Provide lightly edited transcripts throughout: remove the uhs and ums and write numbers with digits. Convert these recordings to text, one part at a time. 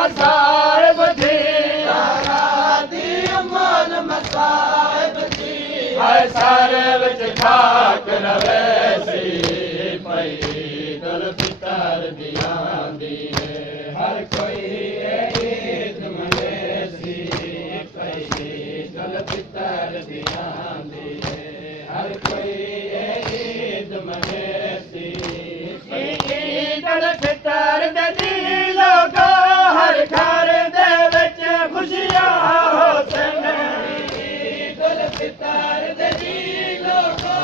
मसाहिब जी दी अमन मसाहिब जी हर सार विच खाक रवे सी पई दल फितर दियां दी हर कोई ईद मने सी पई दल फितर दियां दी हर कोई ईद मने सी दल फितर दी लोगो हर घर दे विच खुशियां होसन दल फितर दी लोगो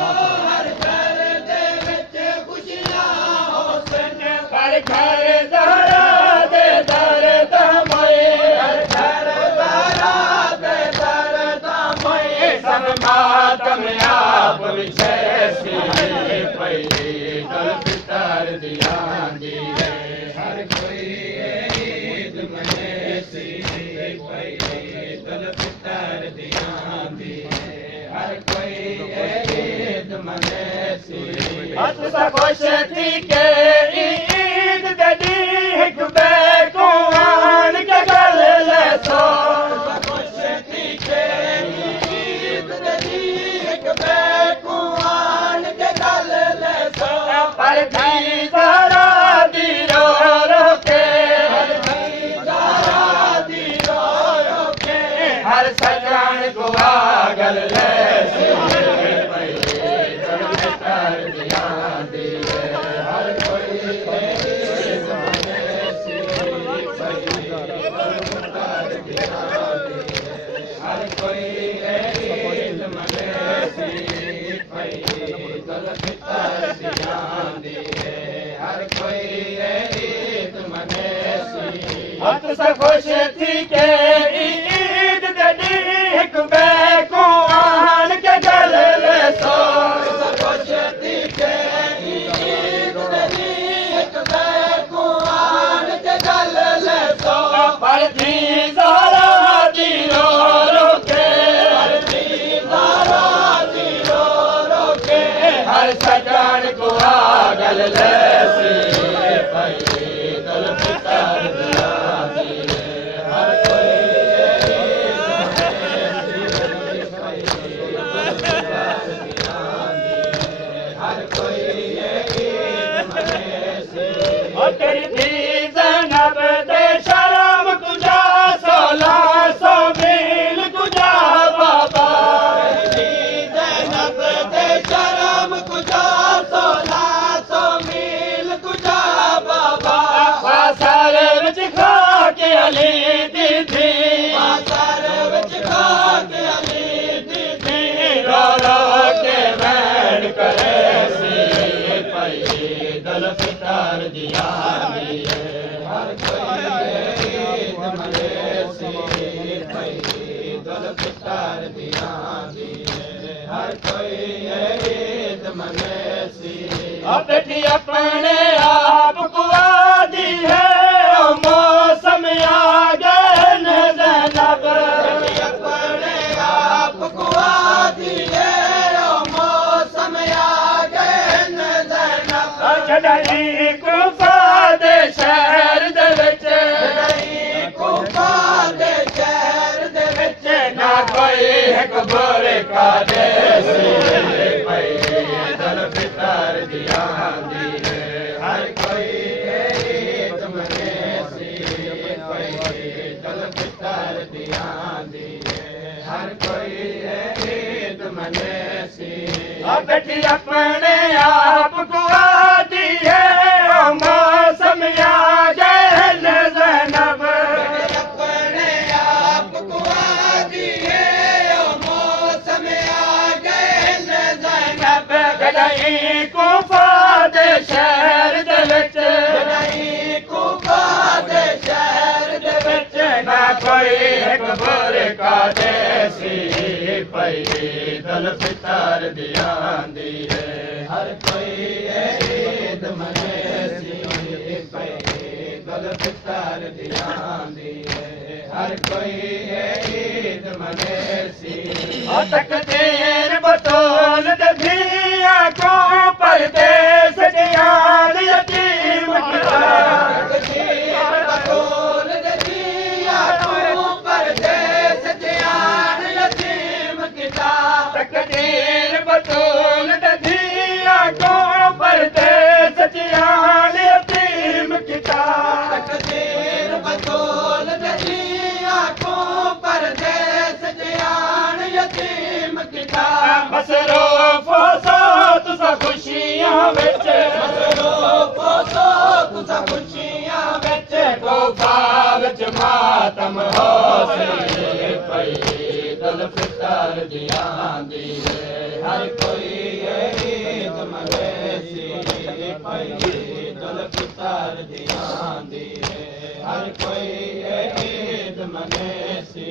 हर घर दे विच खुशियां होसन हर घर दहरा दे दर दमोए हर घर दारा दे दर दामोए सब मातम आप विछे सी पई दल फितर दियां दी हर कोई ईद मने सी पई दल फितर दियां दी हर कोई ईद मने सी हथ सा खुश थी के ईद ददी हिक बे को आन के गल ले सो खुश थी के ईद दी एक बेकुआन के गल ले सो पर थी सारा दी रो रो के दारा दी रो रो के हर सजन को आगल ले सी पई दल फितर दियां दी हर कोई ईद मने सी पई दल फितर दियां दी हर कोई ईद मने सी पई दल फितर दियां दी हर कोई ईद मने सी हथ सा खुश थी के ईद ददी हिक बे को आन के गल ले सो खुश थी के ईद दी एक बेकुआन के गल ले सो पर थी सारा दी रो रो के दारा दी रो रो के हर सजन को आगल ले सी पई दल फितर दियां दी हर कोई हर कोई ईद मने सी तेरी थी ज़ैनब दे शर्म कुजा 1600 मील कुजा बाबा ज़ैनब दे शर्म कुजा 1600 मील कुजा बाबा साल विच खा के अली दी थी सर विच खा के अली दी थी रो रो के बैठ करे सी पई दल फितर दियां दी हर कोई ईद मने सी पई दल फितर दियां दी हर कोई ईद मने सी बेटी अपने आप को आदी है ओ मौसम आ गए न ज़ैनब अपने आप को आदी है ओ मौसम आ गए न ज़ैनब छड़ाई कुफा दे शहर दे विच कूफा दे शहर दे विच ना कोई एक बुरे का दे सी पई दल फितर दियां दी हर कोई ईद मने सी पई दल फितर दियां दी हर कोई ईद मने सी बेटी अपने आप को आदी है ओ मौसम आ गए न ज़ैनब अपने आप को आदी है ओ मौसम आ गए न ज़ैनब गई कुफा दे शहर दे विच कूफा दे शहर दे विच ना कोई एक बुरे का दे सी पई दल फितर दियां दी हर कोई ईद मने सी पई दल फितर दियां दी हर कोई ईद मने सी तकदीर बतौल दिया को परदेस दियां यतीम तकदीर बतौल खुशियां विच तोहफा विच मातम हो सी पई दल फितर दी आंदी है हर कोई ईद मने सी पई दुल फितर दी आंदी है हर कोई ईद मने सी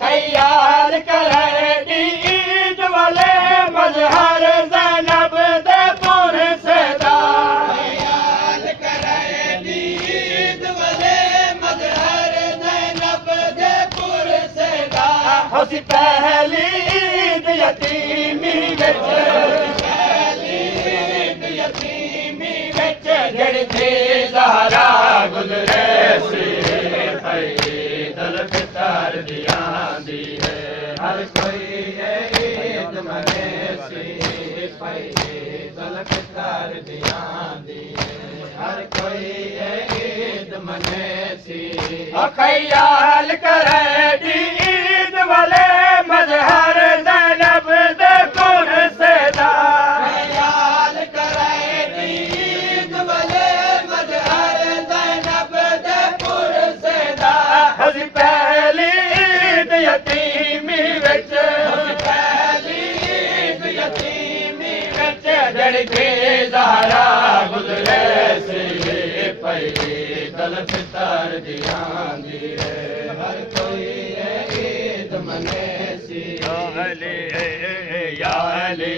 ख्याल करे दी ईद वाले मजहर ज़ैनब दे पुर सदा ख्याल करे दी ईद वाले मजहर ज़ैनब दे पुर सदा हुसी पहली ईद यतीमी विच यतीमी विच जड़ी थी ज़हरा गुज़रे सी पई दल फितर दी आंदी है हर कोई ईद मने सी पई दुल फितर दी आंदी है हर कोई ईद मने सी ख्याल करे दी ईद वाले मजहर ज़ैनब दे पुर सदा ख्याल करे दी ईद वाले मजहर ज़ैनब दे पुर सदा हुसी पहली ईद यतीमी विच पहली ईद यतीमी विच जड़ी थी ज़हरा गुज़रे सी पई दल फितर दी आंदी है हर कोई ईद मने सी या अली या अली